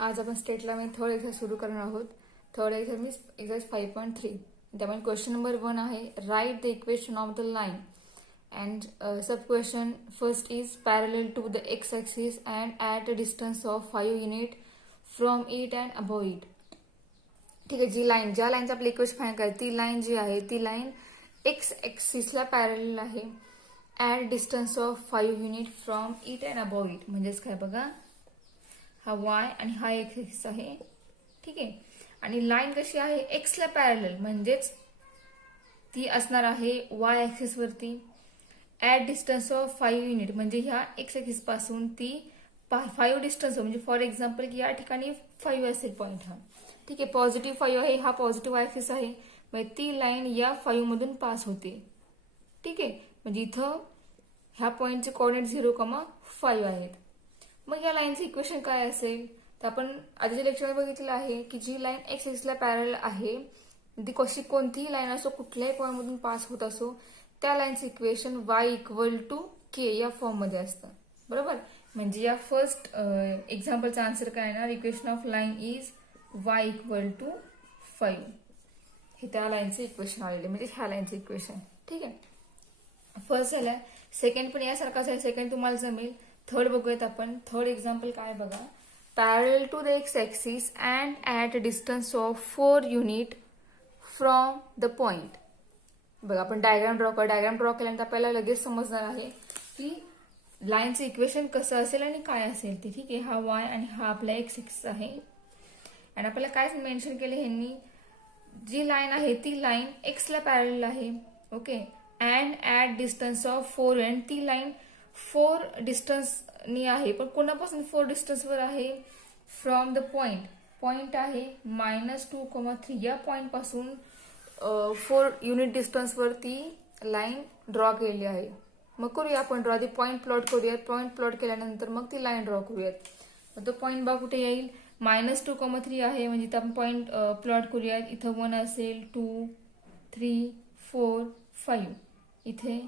आज आपण स्टेटला मी third exercise सुरू करणार आहोत. Third exercise means exercise 5.3. त्यामध्ये क्वेश्चन नंबर 1 आहे, write the equation of the line and sub question first is parallel to the x axis and at a distance of 5 unit from it and above it. ठीक आहे, जी line ज्या लाईनचा आपलं equation find करायचं ती line जी आहे ती line x ऍक्सिसला parallel आहे at distance of 5 unit from it and above it. म्हणजेच काय बघा, हा वाय आणि हा एक्स ऍक्सिस आहे. ठीक आहे, आणि लाईन कशी आहे एक्सला पॅरलल म्हणजेच ती असणार आहे वाय ऍक्सिस वरती ॲट डिस्टन्स ऑफ 5 युनिट. म्हणजे ह्या एक्स ऍक्सिस पासून ती 5 डिस्टन्स म्हणजे फॉर एक्झाम्पल की या ठिकाणी 5 असेल पॉईंट हा. ठीक आहे, पॉझिटिव्ह 5 आहे, हा पॉझिटिव्ह ऍक्सिस आहे, म्हणजे ती लाईन या 5 मधून पास होते. ठीक आहे, म्हणजे इथं ह्या पॉईंटचे कोऑर्डिनेट 0,5 आहेत. मग या लाईनचं इक्वेशन काय असेल तर आपण आधीच्या लेक्चरमध्ये बघितलं आहे की जी लाईन एक्स ऍक्सिसला पॅरलल आहे ती कशी कोणतीही लाईन असो कुठल्याही पॉईंट मधून पास होत असो त्या लाईनचं इक्वेशन y इक्वल टू के या फॉर्म मध्ये असतं. बरोबर, म्हणजे या फर्स्ट एक्झाम्पलचा आन्सर काय येणार, equation of line is y equal to 5. हे त्या लाईनचं इक्वेशन आलेले म्हणजे ह्या लाईनचं इक्वेशन. ठीक आहे, फर्स्ट झालं. सेकंड पण यासारखाच आहे, सेकंड तुम्हाला जमेल. थर्ड बघूयात आपण. थर्ड एक्झाम्पल काय बघा, parallel to the x axis and at distance of 4 unit from the point. बघा, आपण डायग्राम ड्रॉ केल्यानंतर आपल्याला लगेच समजणार आहे की लाईनचं इक्वेशन कसं असेल आणि काय असेल ते. ठीक आहे, हा वाय आणि हा आपला एक्स ऍक्सिस आहे आणि आपल्याला काय मेन्शन केलं ह्यांनी, जी लाईन आहे ती लाईन एक्सला पॅरलल आहे. Okay, and at distance of 4 unit. ती लाईन 4 डिस्टन्सनी आहे, पण कोणापासून 4 डिस्टन्सवर आहे, फ्रॉम द पॉइंट आहे -2,3. या पॉइंट पासून 4 युनिट डिस्टन्स वरती लाईन ड्रॉ केलेली आहे. मग करूया आपण ड्रॉ, ती पॉइंट प्लॉट करूयात. पॉइंट प्लॉट केल्यानंतर मग ती लाईन ड्रॉ करूयात. मग तो पॉइंट बघा कुठे येईल, -2,3 आहे, म्हणजे इथं आपण पॉइंट प्लॉट करूयात. इथं 1 असेल, 2, 3, 4, 5. इथे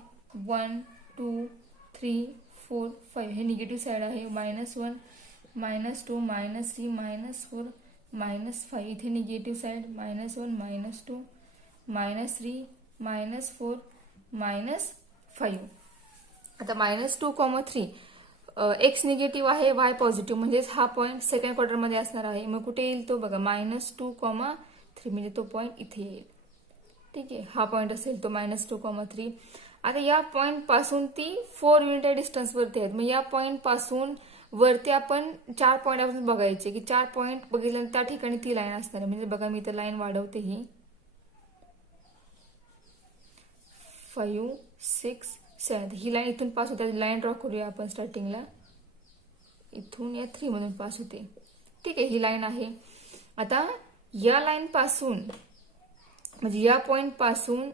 1, 2, 3, 4, 5 हे निगेटिव्ह साईड आहे. -1, -2, -3, -4, -5. इथे निगेटिव्ह साईड -1, -2, -3, -4, -5. आता -2,3 एक्स निगेटिव्ह आहे, वाय पॉझिटिव्ह, म्हणजेच हा पॉईंट सेकंड क्वार्टर मध्ये असणार आहे. मग कुठे येईल तो बघा, -2,3 म्हणजे तो पॉईंट इथे येईल. ठीक आहे, हा पॉईंट असेल तो -2,3. आता या पॉईंट पासून ती 4 युनिट डिस्टन्स वरती आहेत. मग या पॉईंट पासून वरती आपण 4 पॉईंट बघायचे की 4 पॉईंट बघितल्यानंतर त्या ठिकाणी ती लाईन असणार आहे. म्हणजे बघा, मी इथं लाईन वाढवते, ही 5, 6, 7 ही लाईन इथून पास होते. लाईन ड्रॉ करूया आपण. स्टार्टिंगला इथून या 3 मधून पास होते. ठीक आहे, ही लाईन आहे. आता या लाईन पासून म्हणजे या पॉइंट पासून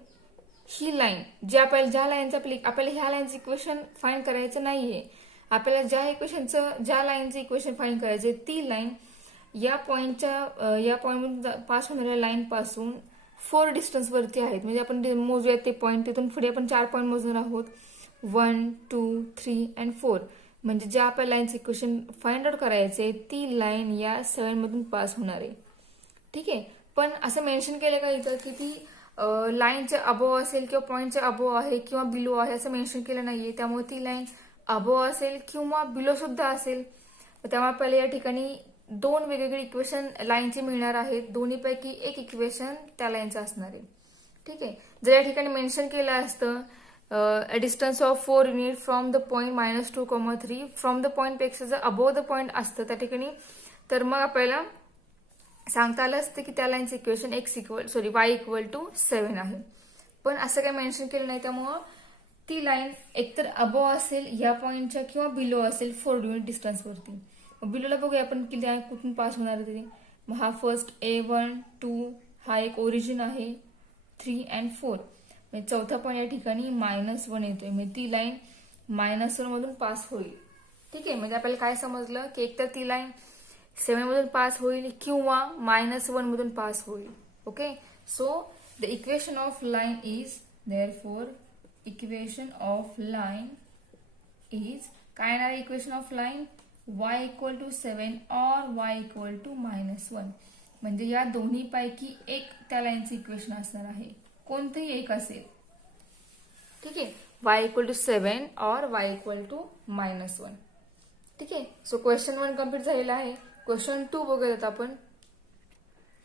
ही लाईन जी आपल्याला ज्या लाईनचं आपल्याला ह्या लाईनचं इक्वेशन फाइंड करायचं नाहीये. आपल्याला ज्या लाईनचं इक्वेशन फाइंड करायचंय ती लाईन या पॉइंटमधून पास होणाऱ्या लाईन पासून 4 डिस्टन्स वरती आहेत. म्हणजे आपण मोजूयात ते पॉईंट. तिथून पुढे आपण 4 पॉईंट मोजणार आहोत, 1, 2, 3 अँड 4. म्हणजे ज्या आपल्या लाईनचं इक्वेशन फाइंड आउट करायचंय ती लाईन या 7 मधून पास होणार आहे. ठीक आहे, पण असं मेन्शन केलं का इथं की ती लाईनच्या अबोव असेल किंवा पॉईंटच्या अबोव आहे किंवा बिलो आहे असं मेन्शन केलं नाहीये. त्यामुळे ती लाईन अबोव असेल किंवा बिलो सुद्धा असेल. त्यामुळे आपल्याला या ठिकाणी 2 वेगवेगळे इक्वेशन लाईनचे मिळणार आहेत. दोन्हीपैकी एक इक्वेशन त्या लाईनचं असणार आहे. ठीक आहे, जर या ठिकाणी मेन्शन केलं असतं distance of 4 unit from the point -2,3 from the point पेक्षा जर अबोव द पॉईंट असतं त्या ठिकाणी, तर मग आपल्याला सांगता आलं असतं की त्या लाईनचं इक्वेशन y इक्वल टू 7 आहे. पण असं काही मेन्शन केलं नाही, त्यामुळं ती लाईन एकतर अबोव असेल या पॉईंटच्या किंवा बिलो असेल 4 युनिट डिस्टन्स वरती. बिलोला बघूया आपण किती आहे, कुठून पास होणार आहे. मग हा फर्स्ट A1, 2 हा एक ओरिजिन आहे, 3 अँड 4. म्हणजे चौथा पॉईंट या ठिकाणी -1 येतोय. म्हणजे ती लाईन -1 मधून पास होईल. ठीक आहे, म्हणजे आपल्याला काय समजलं की एकतर ती लाईन 7 मधून पास होईल किंवा -1 मधून पास होईल. Okay, so the equation of line is therefore equation of line is काय येणार आहे, equation of line y equal to 7 or y equal to -1. म्हणजे या दोन्ही पैकी एक त्या लाईनचं इक्वेशन असणार आहे, कोणतंही एक असेल. ठीक आहे, y equal to 7 or y equal to -1. ठीक आहे, सो क्वेश्चन 1 कम्प्लीट झालेला आहे. क्वेश्चन 2 बघूयात आपण.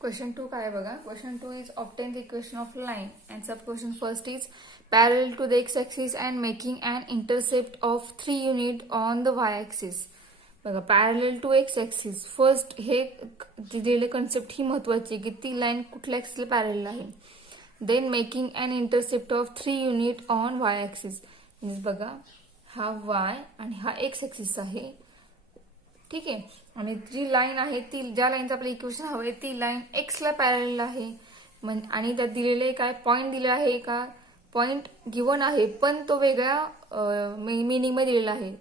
क्वेश्चन 2 काय बघा. Question 2 is obtain the equation of line and sub question first is parallel to the X axis and making and intercept of 3 unit on the Y axis. बघा, parallel to x axis. First हे दिलेले concept ही महत्वाची की ती line कुठल्या ॲक्सिसला parallel आहे. Then making and intercept of 3 unit on y axis. म्हणजे बघा, हा वाय आणि हा एक्स ॲक्सिस आहे. ठीक आहे, आणि जी लाईन आहे ती ज्या लाईनचं आपलं इक्वेशन हवं आहे ती लाईन एक्सला पॅरल आहे. आणि त्यात दिलेले काय पॉईंट दिले आहे का, पॉईंट गिवन आहे पण तो वेगळ्या मिनिंगमध्ये दिलेला आहे.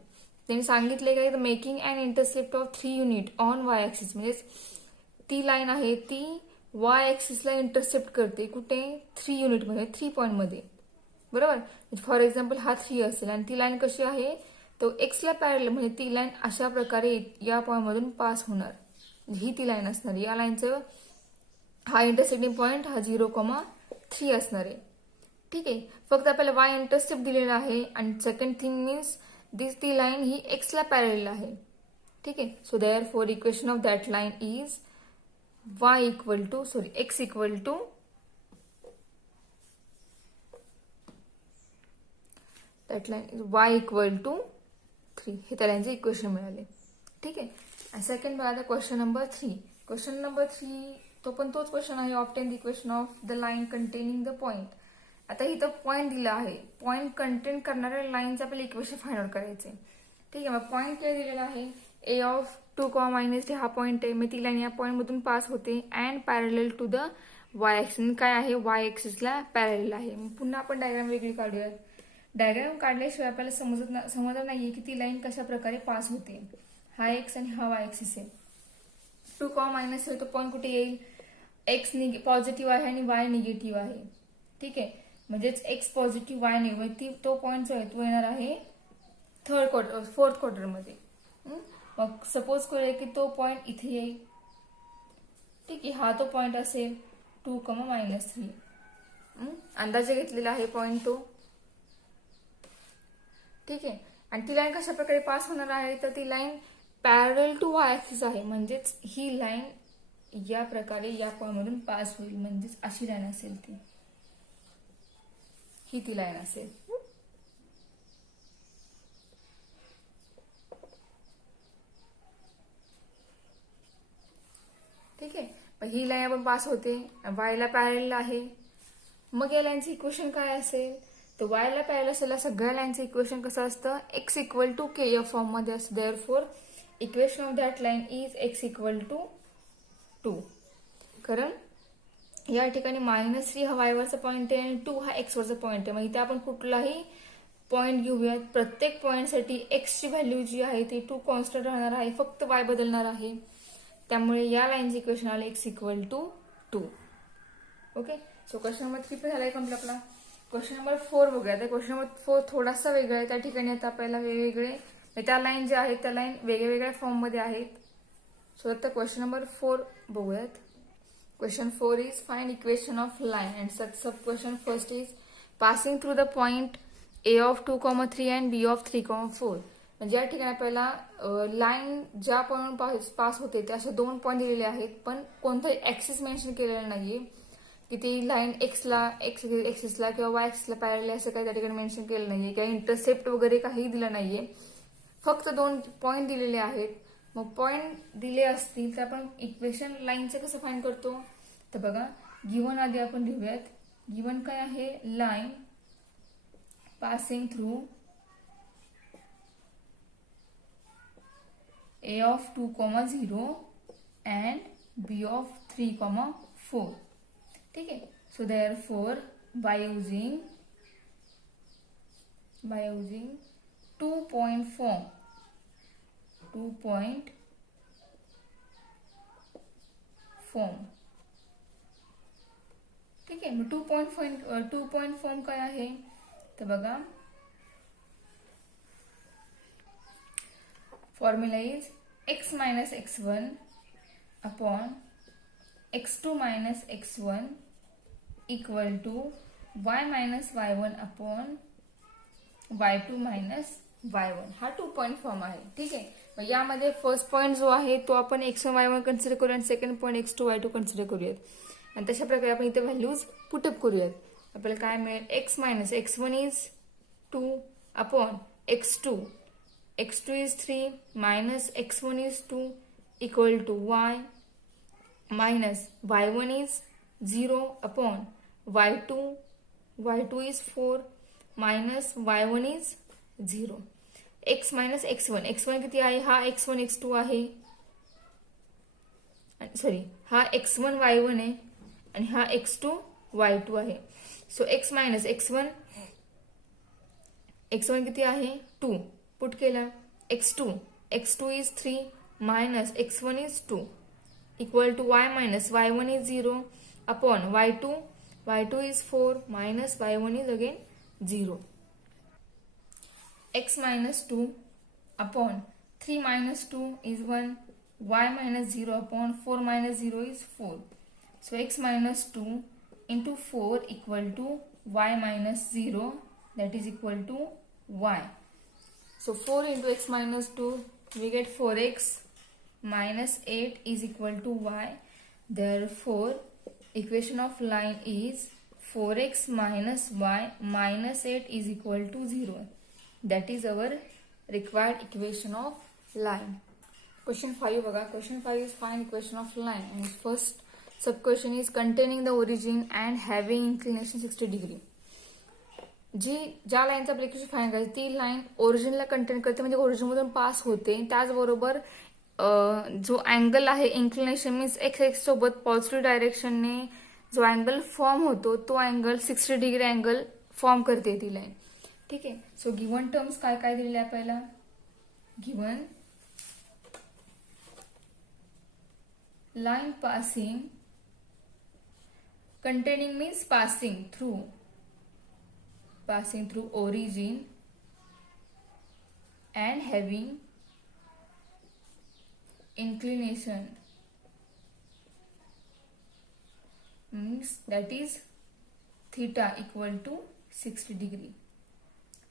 त्यांनी सांगितले काय, making and intercept of 3 unit on y axis. म्हणजेच ती लाईन आहे ती वाय ॲक्सिसला इंटरसेप्ट करते कुठे, 3 युनिटमध्ये, 3 पॉईंटमध्ये. बरोबर. फॉर एक्झाम्पल हा 3 असेल आणि ती लाईन कशी आहे, तो एक्सला पॅरल, म्हणजे ती लाईन अशा प्रकारे या पॉईंटमधून पास होणार. ही ती लाईन असणार. या लाईनचं हा इंटरसेक्टिंग पॉईंट हा 0,3 असणार आहे. ठीक आहे, फक्त आपल्याला वाय इंटरसेप्ट दिलेला आहे आणि सेकंड थिंग मीन्स ती लाईन ही एक्सला पॅरल आहे. ठीक आहे, so therefore equation of that line is x equal to that line is y equal to 3. हे त्या लाईनचे इक्वेशन मिळाले. ठीक आहे, आणि सेकंड बघा आता क्वेश्चन नंबर 3. क्वेश्चन नंबर 3 तो पण तोच क्वेश्चन आहे, obtain the equation of the line containing the point. आता इथं पॉईंट दिला आहे, पॉईंट कंटेन करणाऱ्या लाईनचं आपल्याला इक्वेशन फाइंड आउट करायचे. ठीक आहे, मग पॉईंट काय दिलेला आहे, ए ऑफ 2, -3 हा पॉईंट आहे. मग ती लाईन या पॉईंटमधून पास होते अँड पॅरल टू द वाय ॲक्सिस. काय आहे, वाय ॲक्सिसला पॅरल आहे. पुन्हा आपण डायग्राम वेगळी काढूयात. डायग्राम काढल्याशिवाय आपल्याला समजत नाहीये की ती लाईन कशा प्रकारे पास होते. हा एक्स आणि हा वाय ॲक्सिस आहे. 2, -3 तो पॉईंट कुठे येईल, एक्स पॉझिटिव्ह आहे आणि वाय निगेटिव्ह आहे. ठीक आहे, म्हणजेच एक्स पॉझिटिव्ह वाय निगेटिव्ह तो पॉईंट जो आहे तो येणार आहे फोर्थ क्वार्टरमध्ये. मग सपोज करूया की तो पॉईंट इथे येईल. ठीक आहे, हा तो पॉईंट असेल 2, -3. अंदाजे घेतलेला आहे पॉईंट तो. ठीक आहे, आणि ती लाईन कशा प्रकारे पास होणार आहे, तर ती लाईन पॅरल टू वाय ॲक्सिस आहे. म्हणजेच ही लाईन या प्रकारे या पॉईंटमधून पास होईल. म्हणजेच अशी लाईन असेल ही ती लाईन असेल. ठीक आहे, ही लाईन आपण पास होते, वायला पॅरल आहे. मग या लाईनचं इक्वेशन काय असेल, तर वायला पॅरल असलेल्या सगळ्या लाईनचं इक्वेशन कसं असतं, एक्स इक्वल टू के या फॉर्म मध्ये असतं. Therefore equation of that line is x equal to 2. कारण या ठिकाणी -3 हा वाय वरचा पॉईंट आहे आणि 2 हा एक्स वरचा पॉईंट आहे. मग इथे आपण कुठलाही पॉईंट घेऊयात, प्रत्येक पॉईंटसाठी एक्सची व्हॅल्यू जी आहे ती 2 कॉन्स्टंट राहणार आहे, फक्त वाय बदलणार आहे. त्यामुळे या लाईनचे इक्वेशन आले x equal to 2. Okay, so question number 3 पण झालाय कम्प्लीट आपला. क्वेश्चन नंबर 4 बघूया. तर क्वेश्चन नंबर 4 थोडासा वेगळा आहे. त्या ठिकाणी आता आपल्याला वेगवेगळे त्या लाईन ज्या आहेत त्या लाईन वेगवेगळ्या फॉर्ममध्ये आहेत. सो आता क्वेश्चन नंबर 4 बघूयात. Question 4 is find equation of line and sub question first is passing through the point A of 2, 3 and B of 3, 4. म्हणजे या ठिकाणी आपल्याला लाईन ज्या पॉईंट पास होते ते असे 2 पॉईंट दिलेले आहेत, पण कोणताही ऍक्सिस मेन्शन केलेलं नाहीये की ती लाईन एक्स ऍक्सिसला किंवा वाय ऍक्सिसला पॅरल असं काही त्या ठिकाणी मेन्शन केलं नाहीये. काही इंटरसेप्ट वगैरे काही दिलं नाहीये, फक्त 2 पॉईंट दिलेले आहेत. मग पॉईंट दिले असतील तर आपण इक्वेशन लाईनचं कसं फाइंड करतो, तर बघा गिवन आधी आपण लिहूयात. गिवन काय आहे, line passing through A of 2, 0 and B of 3, 4. ठीक है, so therefore by using 2-point form, ठीक आहे. मग 2-point form काय आहे, तर बघा formula is x minus x1 upon x2 minus x1 equal to y minus y1 upon y2 minus y1. हा 2 पॉईंट फॉर्म आहे. ठीक आहे. मग यामध्ये फर्स्ट पॉईंट जो आहे तो आपण x1 y1 कन्सिडर करूया आणि second point x2 y2 consider करूयात. आणि तशा प्रकारे आपण इथे व्हॅल्यूज पुटअप करूयात. आपल्याला काय मिळेल, x minus x1 is 2 upon x2 is 3 minus x1 is 2 equal to y minus y1 is 0 upon y2 is 4 minus y1 is 0. x minus x1 किती आहे, हा x1 x2 आहे, सॉरी हा x1 y1 आहे आणि हा x2 y2 आहे. So x minus x1 किती आहे 2 पुट केला. x2 is 3 minus x1 is 2 equal to y minus y1 is 0 upon y2 is 4 minus y1 is again 0. x minus 2 upon 3 minus 2 is 1, y minus 0 upon 4 minus 0 is 4. So x minus 2 into 4 equal to y minus 0, that is equal to y. So 4 into x minus 2, we get 4x minus 8 is equal to y. Therefore, equation of line is 4x minus y minus 8 is equal to 0. That is our required equation of line. Question 5 बघा. Question 5 is find equation of line. And first sub question is containing the origin and having inclination 60 degree. ज्या लाईनचा आपल्याला equation find करायची ती line ओरिजिनला content करते, म्हणजे ओरिजिनमधून pass होते. त्याचबरोबर जो अँगल आहे इन्क्लिनेशन मीन्स x सोबत पॉझिटिव्ह डायरेक्शनने जो अँगल फॉर्म होतो तो अँगल 60 डिग्री अँगल फॉर्म करते ती लाईन. ठीक आहे. सो गिव्हन टर्म्स काय काय दिलेले आपल्याला, given line passing containing means passing through origin and having inclination means that is theta equal to 60 degree.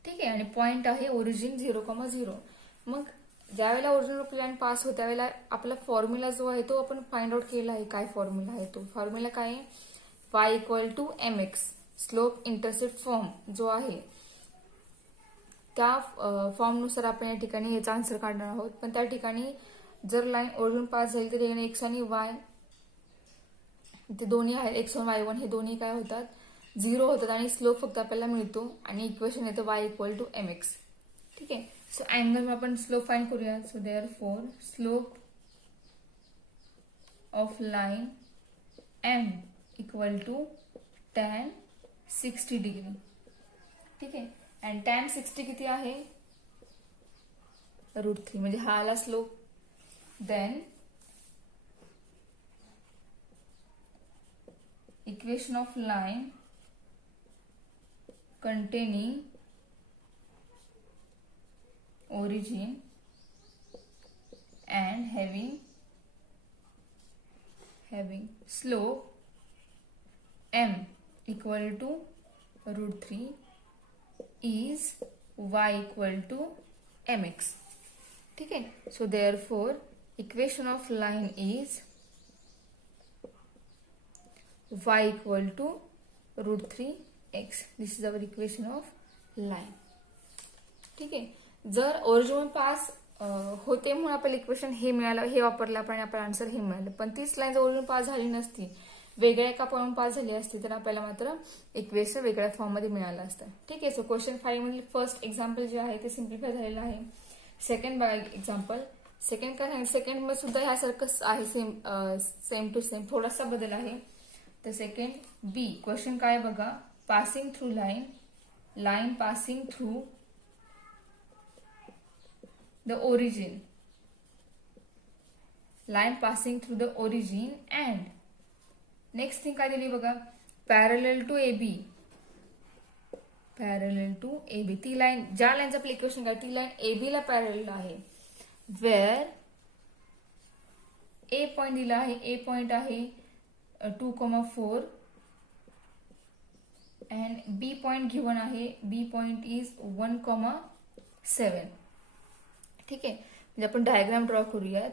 ठीक आहे. आणि पॉइंट आहे ओरिजिन 0,0. मग ज्यावेळेला ओरिजिनल प्लॅन पास होत त्यावेळेला आपला फॉर्म्युला जो आहे तो आपण फाइंड आउट केला आहे. काय फॉर्म्युला आहे तो, फॉर्म्युला काय आहे, y equal to mx slope intercept form जो आहे त्या फॉर्मनुसार आपण या ठिकाणी याचा आन्सर काढणार आहोत. पण त्या ठिकाणी जर लाईन ओरिजिन पास झाली तर x आणि y ते दोन्ही आहेत, x1 y1 हे दोन्ही काय होतात 0 होतात आणि स्लोप फक्त आपल्याला मिळतो आणि इक्वेशन येतं y इक्वल टू mx. ठीक आहे. सो अँगल आपण स्लोप फाइंड करूया. So therefore slope of line m equal to tan 60 degree. ठीक आहे. अँड tan 60 किती आहे, √3, म्हणजे हा आला slope. Then equation of line containing origin and having slope m equal to √3 is y equal to mx. ठीक है. So therefore equation of line is y equal to √3x. This is our equation of line. ठीक आहे. जर origin pass होते म्हणून आपल्याला equation हे मिळालं, हे वापरलं आपण, आपल्याला आन्सर हे मिळालं. पण तीच लाईन जर ओरिजिन पास झाली नसती, वेगळ्या एका पॉईंट पास झाली असती तर आपल्याला मात्र इक्वेशन वेगळ्या फॉर्म मध्ये मिळालं असतं. ठीक आहे. सो क्वेश्चन 5 मधील फर्स्ट एक्झाम्पल जे आहे ते सिम्प्लिफाय झालेलं आहे. सेकंड बघा एक्झाम्पल. सेकंड काय आहे, सेकंड मध्ये सुद्धा ह्यासारखंच आहे, सेम टू सेम, थोडासा बदल आहे. तर सेकंड बी क्वेश्चन काय बघा, passing through line passing through the origin, line passing through the origin and next thing काय दिली बघा, parallel to AB. ती लाईन, ज्या लाईनचं आपलं इक्वेशन काय, ती लाईन AB ला पॅरलल आहे. वेअर ए पॉइंट दिला आहे, ए पॉइंट आहे 2,4 अँड बी पॉइंट गिव्हन आहे, बी पॉइंट इज 1,7. ठीक आहे, म्हणजे आपण डायग्राम ड्रॉ करूयात.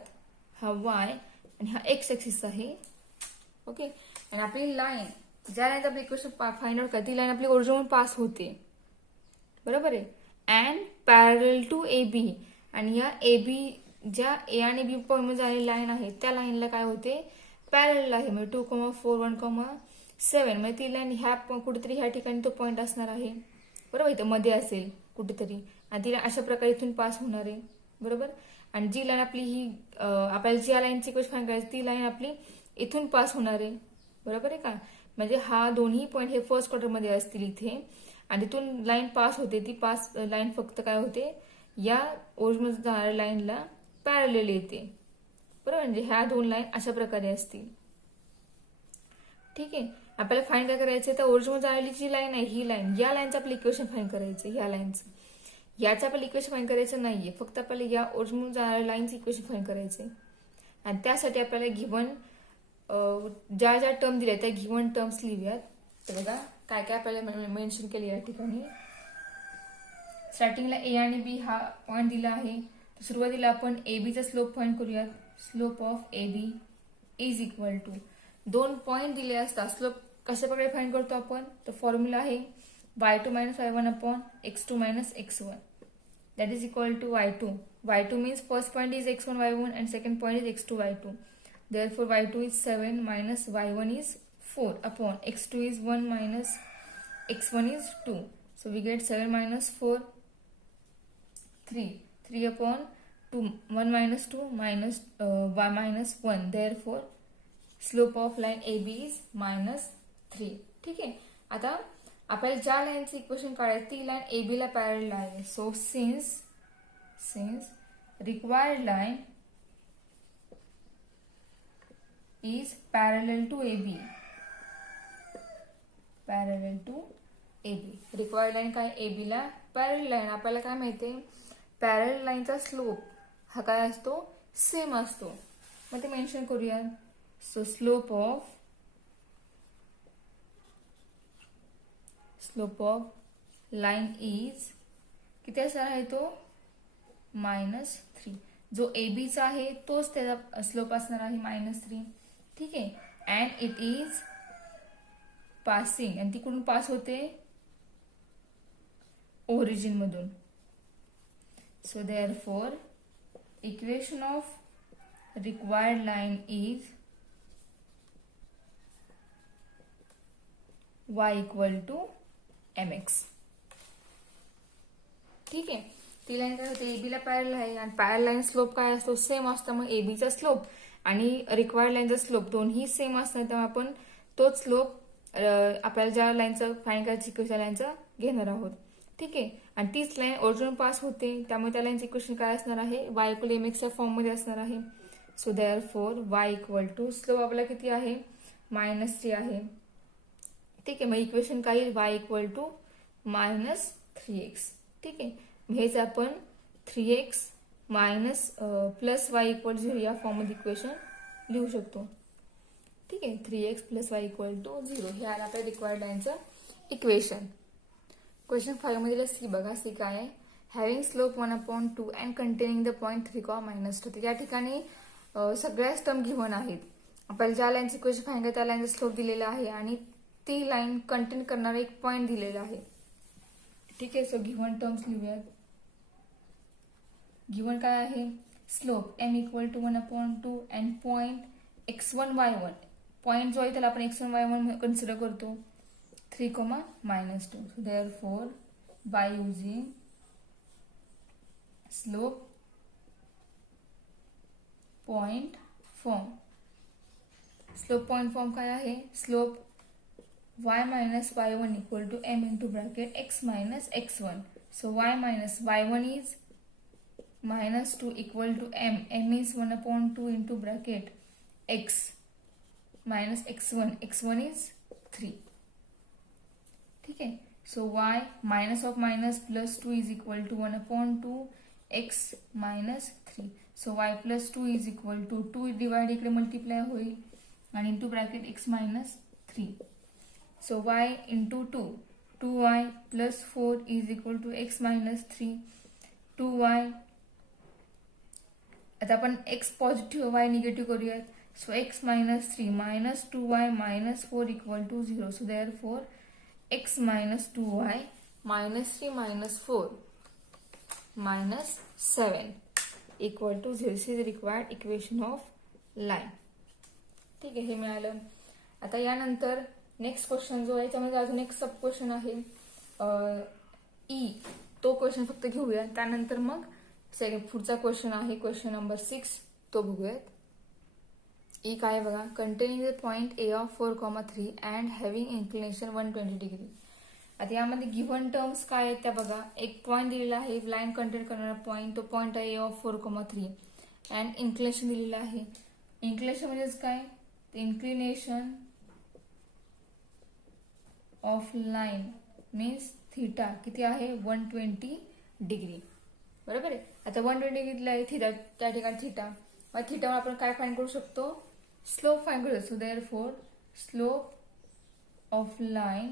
हा वाय आणि हा एक्स ऍक्सिस आहे. ओके, आणि आपली लाईन, ज्या लाईन आपली इक्वेशन फाइंड आउट करते ती लाईन आपली ओरिजिन पास होते, बरोबर आहे. अँड पॅरल टू ए बी, आणि या ए बी ज्या ए आणि बी पॉइंट मध्ये आलेली लाईन आहे त्या लाईनला काय होते, पॅरल आहे. म्हणजे 2,4 1,7, म्हणजे ती लाईन ह्या कुठेतरी ह्या ठिकाणी तो पॉइंट असणार आहे, बरोबर. इथं मध्ये असेल कुठेतरी, आणि ती अशा प्रकारे इथून पास होणार आहे, बरोबर. आणि जी लाईन आपली ही आपल्याला ज्या लाईनची इक्वेशन फाइंड करायची ती लाईन आपली इथून पास होणार आहे, बरोबर आहे का. म्हणजे हा दोन्ही पॉइंट हे फर्स्ट क्वार्टर मध्ये असतील इथे, आणि तिथून लाईन पास होते. ती पास लाईन फक्त काय होते, या ओरिजिनल जाणाऱ्या लाईनला पॅरलल येते, बरोबर. म्हणजे ह्या दोन लाईन अशा प्रकारे असतील. ठीक आहे, आपल्याला फाइंड काय करायचं, तर ओरिजिनल जाणारी जी लाईन आहे ही लाईन, या लाईनचं आपलं इक्वेशन फाइंड करायचं, या लाईनचं. याचं आपल्याला इक्वेशन फाइंड करायचं नाहीये, फक्त आपल्याला या ओरिजिनल जाणाऱ्या लाईनचं इक्वेशन फाइंड करायचंय. आणि त्यासाठी आपल्याला गिव्हन ज्या ज्या टर्म दिल्या त्या गिव्हन टर्म्स लिहूयात. तर बघा काय काय आपल्याला मेन्शन केले या ठिकाणी. स्टार्टिंगला ए आणि बी हा पॉइंट दिला आहे, तर सुरुवातीला आपण ए बीचा स्लोप फाइंड करूयात. Slope of A B is equal to, दोन पॉइंट दिले असतात, स्लोप कशा प्रकारे फाइंड करतो आपण, तर फॉर्म्युला आहे y2 - y1 upon x2 - x1, that is equal to y2. y2 means first point is x1 y1 and second point is x2 y2. Therefore y2 is 7 minus y1 is 4 upon x2 is 1 minus x1 is 2. So we get 7 minus 4, 3 upon 2, 1 minus 2 minus y minus 1. Therefore slope of line AB is -3. ठीक आहे, आता आपल्याला ज्या लाईनचं equation काढायचं ती line A B ला parallel आहे. So since required line is parallel to A B, parallel to A B. Required line काय, ए बी ला पॅरलल लाईन. आपल्याला काय माहितीये, पॅरलल लाईनचा स्लोप हा काय असतो, सेम असतो. मग ते मेन्शन करूया. So slope of line is किती असणार आहे, तो -3. जो ए बीचा आहे तोच त्याचा स्लोप असणार आहे -3. ठीक आहे, अँड इट इज पासिंग, आणि ती कुठून पास होते, ओरिजिन मधून. So therefore equation of required line is y equal to mx. ठीक आहे, ती लाईन काय होते, एबी ला पॅरलल आहे, आणि पॅरलल लाईन स्लोप काय असतो, सेम असतो. मग एबीचा स्लोप आणि रिक्वायर्ड लाईनचा स्लोप दोन्ही सेम असतात, तेव्हा आपण तोच स्लोप आपल्याला ज्या लाईनचं फाइंड करायचं इक्वेशन लाईनचं घेणार आहोत. ठीक आहे, आणि तीच लाईन ओरिजिनल पास होते, त्यामुळे त्या लाईनचं इक्वेशन काय असणार आहे, y इक्वल mx फॉर्म मध्ये असणार आहे. So therefore y equal to slope आपला किती आहे, -3 आहे. ठीक आहे, मग इक्वेशन काय येईल, y इक्वल टू -3x. ठीक आहे, हेच आपण 3x प्लस y इक्वल 0 या फॉर्म मध्ये इक्वेशन लिहू शकतो. ठीक आहे, 3x plus y equal to 0 हे आलं आपल्या रिक्वायर्ड लाईनचं इक्वेशन. क्वेश्चन 5 मध्ये सी बघा, सी काय आहे, having slope 1/2 and containing the point 3, -2. या ठिकाणी सगळ्याच टर्म गिव्हन आहेत. आपल्याला ज्या लाईनचं इक्वेशन फाइंड करायचं त्या लाईनचा स्लोप दिलेला आहे, आणि ती लाईन कंटेन करणारा एक पॉइंट दिलेला आहे. ठीक आहे, सो गिव्हन टर्म्स लिहूयात. गिव्हन काय आहे, slope m equal to 1/2 and point x1 y1. Point जो आहे त्याला आपण x1 y1 कन्सिडर करतो, 3, -2. So therefore by using slope point form, slope point form काय आहे, slope y minus y1 equal to m into bracket x minus x1. So y minus y1 is -2 equal to m. m is 1/2 into bracket x minus x1. x1 is 3. ठीक है, so y minus of minus plus 2 is equal to 1/2 x minus 3. So y plus 2 is equal to 2 divide इकडे multiply होईल आणि into bracket x minus 3. So y into 2, 2y plus 4 is equal to x minus 3. 2y, आता आपण x positive y negative करूयात. So x minus 3 minus 2y minus 4 equal to 0. So therefore x minus 2y minus 3 minus 4 minus 7 equal to 0. This is required equation of line. ठीक आहे, हे मिळालं. आता यानंतर next question जो आहे त्यामध्ये अजून एक सब क्वेश्चन आहे ई, तो क्वेश्चन फक्त घेऊया. त्यानंतर मग पुढचा क्वेश्चन आहे क्वेश्चन नंबर 6, तो बघूयात. ई काय बघा, containing the point A of 4,3 and having inclination 120 degree. आता यामध्ये गिव्हन टर्म्स काय आहेत त्या बघा. एक पॉइंट दिलेला आहे, लाईन कंटेन करणारा पॉइंट, तो पॉइंट आहे ए ऑफ 4,3 अँड इन्क्लिनेशन दिलेलं आहे. इन्क्लिनेशन म्हणजेच काय, inclination of line means theta किती आहे 120 डिग्री. बरोबर आहे. आता 120 डिग्रीला आहे थिटा, त्या ठिकाणी थिटा. मग थिटावर आपण काय फाइंड करू शकतो, स्लोप फाइंड करू शकतो. Therefore slope of line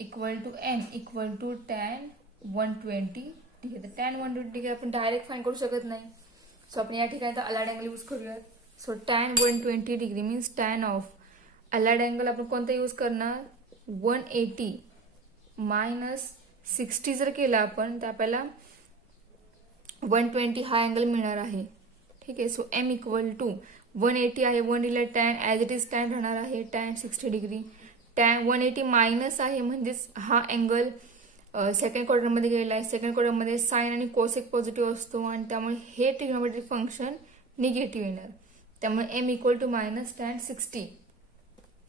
equal to n equal to tan 120 degree. तर टॅन 120 डिग्री आपण डायरेक्ट फाइंड करू शकत नाही. सो आपण या ठिकाणी आता अलाइड अँगल यूज करूयात. So tan 120 degree means tan of allied angle आपण कोणता यूज करणार, 180 मायनस 60 जर केला आपण तर आपल्याला 120 हा अँगल मिळणार आहे. ठीक आहे. सो एम इक्वल टू 180 आहे, 1 दिलं tan as it is tan राहणार आहे टॅन 60 डिग्री. टॅन 180 मायनस आहे म्हणजेच हा अँगल सेकंड क्वाड्रंटमध्ये गेलेला आहे. सेकंड क्वाड्रंटमध्ये साइन आणि कोसेक पॉझिटिव्ह असतो आणि त्यामुळे हे ट्रिग्नोमेट्रिक फंक्शन निगेटिव्ह येणार. त्यामुळे m equal to minus tan 60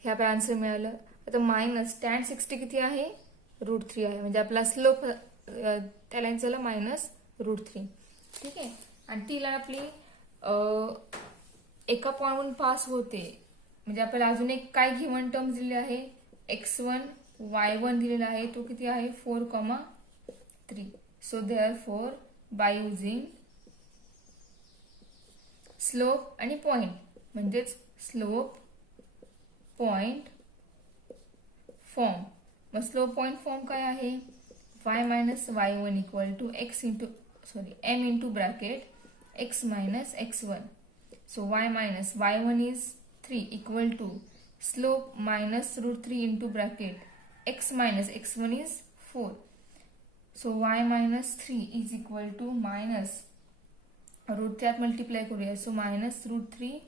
हे आपल्याला आन्सर मिळालं. आता मायनस टॅन 60 किती आहे, √3 आहे. म्हणजे आपला स्लोप त्या लाईन झाला मायनस √3. ठीक आहे. आणि ती लाईन आपली एका पॉईंटवरून पास होते. म्हणजे आपल्याला अजून एक काय गिव्हन टर्म दिलेली आहे, x1 y1 दिलेला आहे, तो किती आहे 4,3. So therefore by using slope आणि पॉइंट म्हणजेच स्लोप पॉइंट फॉर्म. मग स्लोप पॉइंट फॉर्म काय आहे, y minus y1 equal to x into m into bracket x minus x1. So y minus y1 is 3 equal to slope minus √3 into bracket x minus x1 is 4. So y minus 3 is equal to minus √3 multiply करूया. So minus √3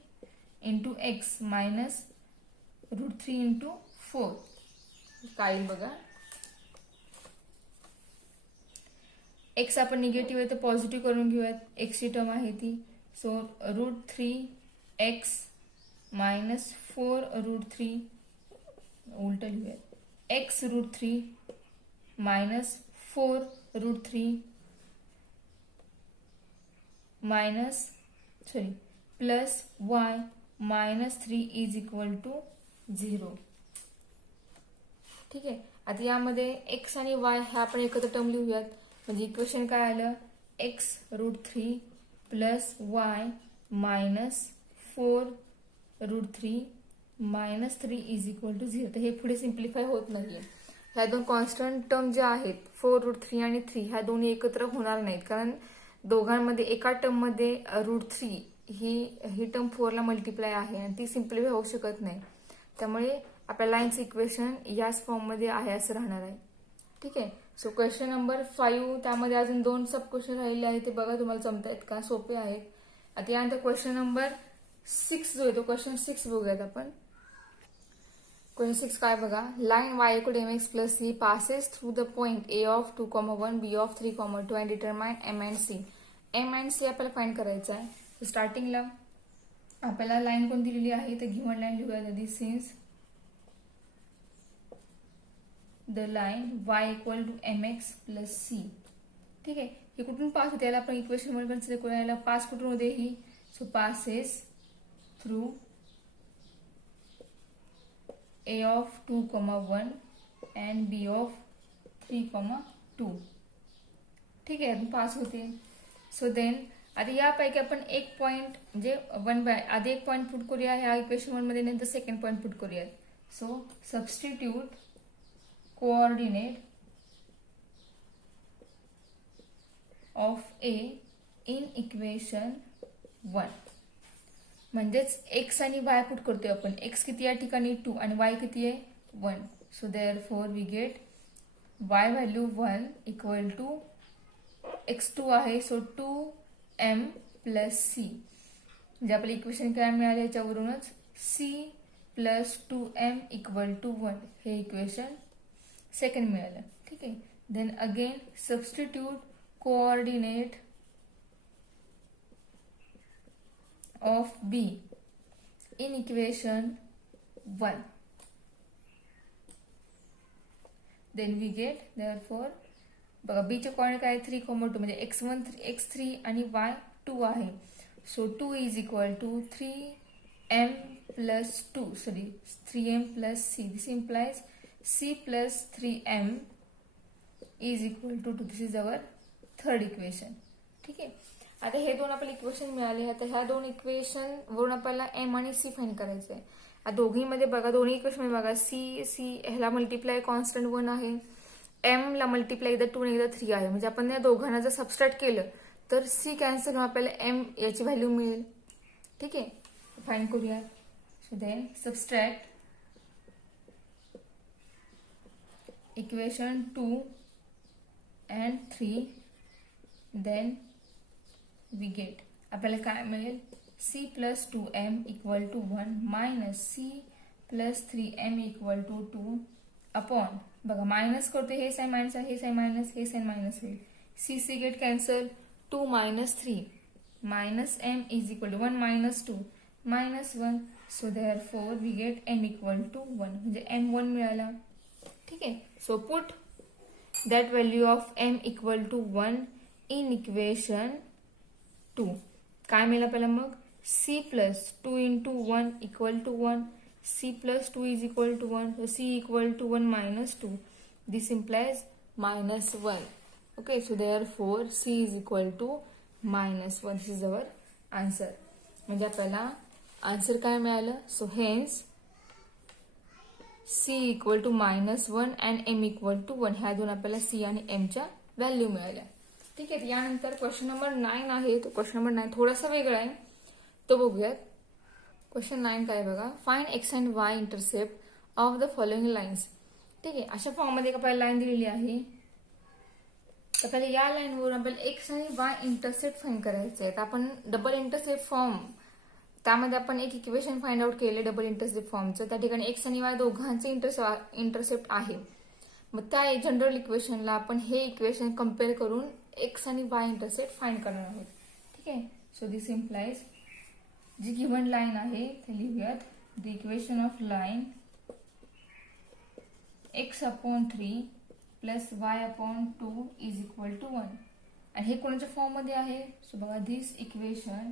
into x minus √3 into 4 काय येईल बघा. x आपण negative आहे तर positive करून घेऊयात, x ची टर्म आहे ती. सो √3x मायनस 4 √3 उलट लिहूयात, x √3 minus 4 √3 minus plus y minus 3 is equal to 0. ठीक आहे. आता यामध्ये x आणि y ह्या आपण एकत्र टर्म लिहूयात. म्हणजे इक्वेशन काय आलं, x √3 plus y minus 4 √3 minus 3 is equal to 0. तर हे पुढे सिम्प्लिफाय होत नाहीये. ह्या दोन कॉन्स्टंट टर्म ज्या आहेत 4 √3 आणि 3 ह्या दोन्ही एकत्र होणार नाहीत, कारण दोघांमध्ये एका टर्म मध्ये √3 ही टर्म 4 ला मल्टिप्लाय आहे आणि ती सिम्प्लिफाय होऊ शकत नाही. त्यामुळे आपल्या लाईन्स इक्वेशन याच फॉर्म मध्ये आहे असं राहणार आहे. ठीक आहे. सो क्वेश्चन नंबर 5, त्यामध्ये अजून 2 सब क्वेश्चन राहिले आहेत, ते बघा तुम्हाला जमतायत का, सोपे आहेत. आता यानंतर क्वेश्चन नंबर 6 जो आहे तो क्वेश्चन 6 बघूयात आपण. क्वेश्चन 6 काय बघा, line y equal mx plus c passes through the point a of 2,1 b of 3,2 and determine m and c. m and c आपल्याला फाइंड करायचं आहे. तर स्टार्टिंगला आपल्याला लाईन कोण दिलेली आहे तर गिव्हन लाईन लिहूया. This is the line y equal to mx plus c. ठीक आहे. हे कुठून पास होते याला आपण इक्वेशन मध्ये कन्सिडर करूया. याला पास कुठून होते ही, so passes through a of 2,1 and b of 3,2. ठीक आहे, पास होते. सो देन आता यापैकी आपण एक पॉईंट म्हणजे आधी एक पॉईंट पुट करूया ह्या इक्वेशन 1 मध्ये, नंतर सेकंड पॉईंट पुट करूया. So substitute coordinate of A in equation 1. म्हणजेच एक्स आणि वाय पुट करतोय आपण. एक्स किती या ठिकाणी 2 आणि वाय किती आहे 1. So therefore we get y value 1 equal to x2 आहे, सो 2m प्लस सी. म्हणजे आपलं इक्वेशन काय मिळालं याच्यावरूनच c plus 2m equal to 1 हे इक्वेशन सेकंड मिळालं. ठीक आहे. Then again substitute coordinate of b in equation 1. Then we get therefore बघा b चे कोऑर्डिनेट काय 3,2 म्हणजे x1 x3 आणि y2 आहे. So 2 is equal to 3m plus 2 sorry 3m plus c. This implies c plus 3m is equal to 2. This is our third equation. ठीक आहे. आता हे दोन आपल्याला इक्वेशन मिळाले. आता ह्या दोन इक्वेशन वरून आपल्याला एम आणि सी फाइंड करायचं आहे. आता दोघीमध्ये बघा, दोन्ही इक्वेशन बघा, सी ह्याला मल्टिप्लाय कॉन्स्टंट 1 आहे, एम ला मल्टिप्लाय एकदा 2 आणि एकदा 3 आहे. म्हणजे आपण या दोघांना जर सबस्ट्रॅक्ट केलं तर सी कॅन्सल होऊन आपल्याला एम याची व्हॅल्यू मिळेल. ठीक आहे, फाइंड करूया. So then subtract equation 2 and 3. देन we get आपल्याला काय मिळेल c plus 2m equal to 1 minus c plus 3m equal to 2 upon बघा मायनस करतो, हे साइन मायनस आहे, हे साइन मायनस, हे साइन मायनस होईल. c get cancel, 2 minus 3 minus m is equal to 1 minus 2 minus 1. So therefore we get m equal to 1 म्हणजे m1 मिळाला. ठीक आहे. So put that value of m equal to 1 in equation 2. काय मिळेल आपल्याला मग c plus 2 into 1 equal to 1. c plus 2 is equal to 1. so c equal to 1 minus 2. This implies minus 1. Okay. So therefore c is equal to minus 1. This is our answer. म्हणजे आपल्याला answer काय मिळालं. So hence c equal to minus 1 and m equal to 1 ह्या दोन आपल्याला c आणि m च्या value मिळाल्या. ठीक आहे. यानंतर क्वेश्चन नंबर 9 आहे. तो क्वेश्चन नंबर 9 थोडासा वेगळा आहे, तो बघूयात. क्वेश्चन 9 काय बघा, find x and Y intercept of the following lines. ठीक आहे. अशा फॉर्म मध्ये आपल्याला लाईन दिलेली आहे. तर आपल्याला या लाईनवरून आपल्याला एक्स आणि वाय इंटरसेप्ट फाइंड करायचे आहेत. आपण डबल इंटरसेप्ट फॉर्म त्यामध्ये आपण एक इक्वेशन फाइंड आउट केले डबल इंटरसेप्ट फॉर्मचं. त्या ठिकाणी एक्स आणि वाय दोघांचे इंटरसेप्ट आहे. मग त्या जनरल इक्वेशनला आपण हे इक्वेशन कम्पेअर करून एक्स आणि वाय इंटरसेप्ट फाइंड करणार आहोत. ठीक आहे. सो दिस इम्प्लाइज जी गिव्हन लाईन आहे ते लिहूयात. The equation of line x upon 3 plus y upon 2 is equal to 1. आणि हे कोणाच्या फॉर्म मध्ये आहे. सो बघा, this equation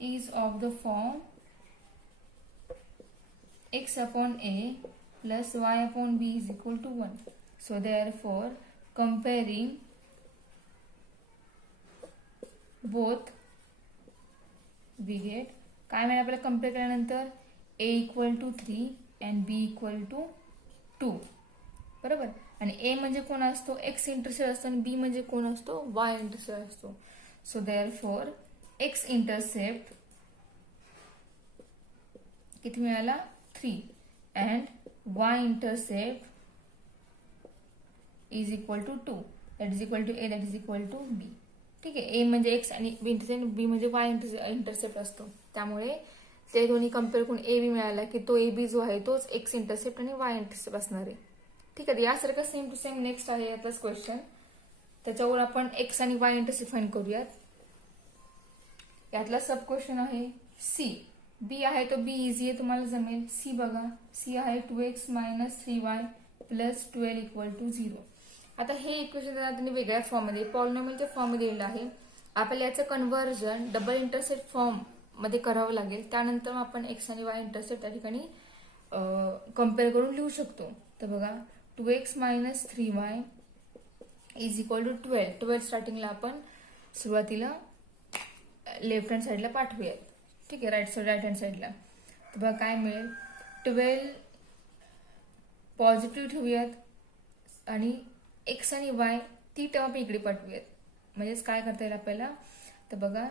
is of the form x upon a plus y upon b is equal to 1. So therefore comparing both we get काय मिळेल आपल्याला compare केल्यानंतर a equal to 3 and b equal to 2. बरोबर. आणि a म्हणजे कोण असतो x intercept असतो आणि b म्हणजे कोण असतो y इंटरसेप्ट असतो. सो देअरफॉर x इंटरसेप्ट किती मिळाला 3 and y intercept is equal to 2. that is equal to a, that is equal to b. ठीक आहे. a म्हणजे x आणि b इंटरसेप्ट, b म्हणजे y इंटरसेप्ट असतो. त्यामुळे ते दोन्ही कम्पेअर करून a b मिळाला की तो a b जो आहे तोच x इंटरसेप्ट आणि y इंटरसेप्ट असणार आहे. ठीक आहे. यासारखं सेम टू सेम नेक्स्ट आहे यातलाच क्वेश्चन. त्याच्यावर आपण x आणि y इंटरसेप्ट फाइंड करूयात. यातला सब क्वेश्चन आहे c. b आहे तो b इझी आहे, तुम्हाला जमेल. c बघा, c आहे 2x minus 3y plus 12 equal to 0. आता हे इक्वेशन त्यांनी वेगळ्या फॉर्म मध्ये पॉलिनॉमियलच्या फॉर्म मध्ये दिलेलं आहे. आपल्याला याचं कन्व्हर्जन डबल इंटरसेप्ट फॉर्म मध्ये करावं लागेल. त्यानंतर आपण एक्स आणि वाय इंटरसेप्ट त्या ठिकाणी कम्पेअर करून लिहू शकतो. तर बघा 2x minus 3y is equal to 12 स्टार्टिंगला आपण सुरुवातीला लेफ्ट हँड साईडला पाठवूयात. ठीक आहे, राईट हँड साईडला. तर बघा काय मिळेल, 12 पॉझिटिव्ह ठेवूयात आणि एक्स आणि वाय ती टर्म आपण इकडे पाठवूयात. म्हणजेच काय करता येईल आपल्याला, तर बघा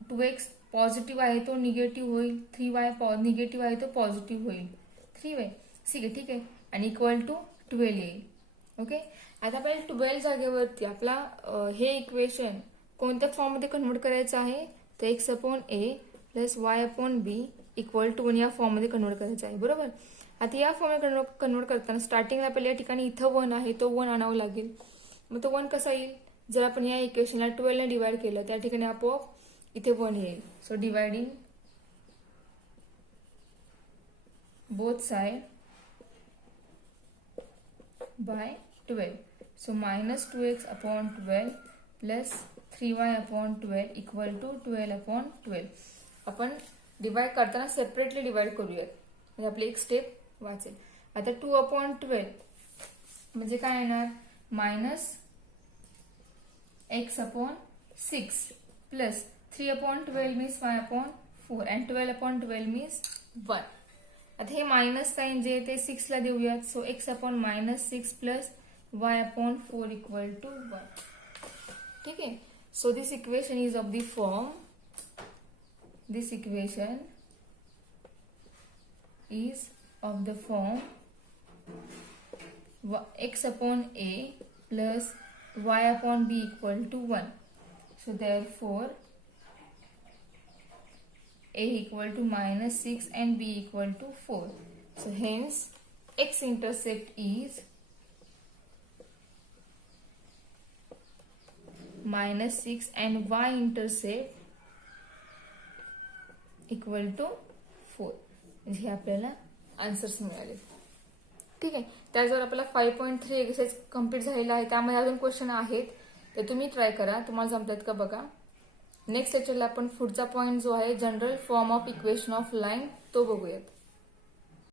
2x पॉझिटिव्ह आहे तो निगेटिव्ह होईल, 3y निगेटिव्ह आहे तो पॉझिटिव्ह होईल, 3y ठीक आहे, आणि इक्वल टू 12 येईल. ओके, आता आपल्याला 12 जागेवरती आपला हे इक्वेशन कोणत्या फॉर्ममध्ये कन्वर्ट करायचं आहे, तर x/a plus y/b equal to 1 या फॉर्ममध्ये कन्वर्ट करायचं आहे. बरोबर. आता या फॉर्ममध्ये कन्वर्ट करताना स्टार्टिंगला आपल्याला या ठिकाणी इथं 1 आहे, तो 1 आणावा लागेल. मग तो 1 कसा येईल, जर आपण या इक्वेशनला 12 ने डिवाइड केलं त्या ठिकाणी आपोआप इथे 1 येईल. So dividing both side by 12. So minus 2x/12 plus 3y/12 equal to 12/12. आपण डिवाइड करताना सेपरेटली डिवाइड करूयात म्हणजे आपली एक स्टेप वाचेल. आता 2/12 म्हणजे काय येणार, minus x/6 plus 3/12 means y/4 and 12/12 means 1. आता हे मायनस साइन जे ते 6 ला देऊयात. So x/-6 plus y/4 equal to 1. ठीक आहे. So this equation is of the form, this equation is of the form x/a plus y/b equal to 1. So therefore a equal to -6 and b equal to 4. So hence x intercept is -6 and y intercept equal to 4. म्हणजे हे आपल्याला answers मिळाले. ठीक आहे. त्याचबरोबर आपल्याला 5.3 exercise complete झालेला आहे. त्यामध्ये अजून क्वेश्चन आहेत, तर तुम्ही ट्राय करा, तुम्हाला जमतात का बघा. नेक्स्ट लेक्चरला आपण पुढचा पॉईंट जो आहे general form of equation of line तो बघूयात.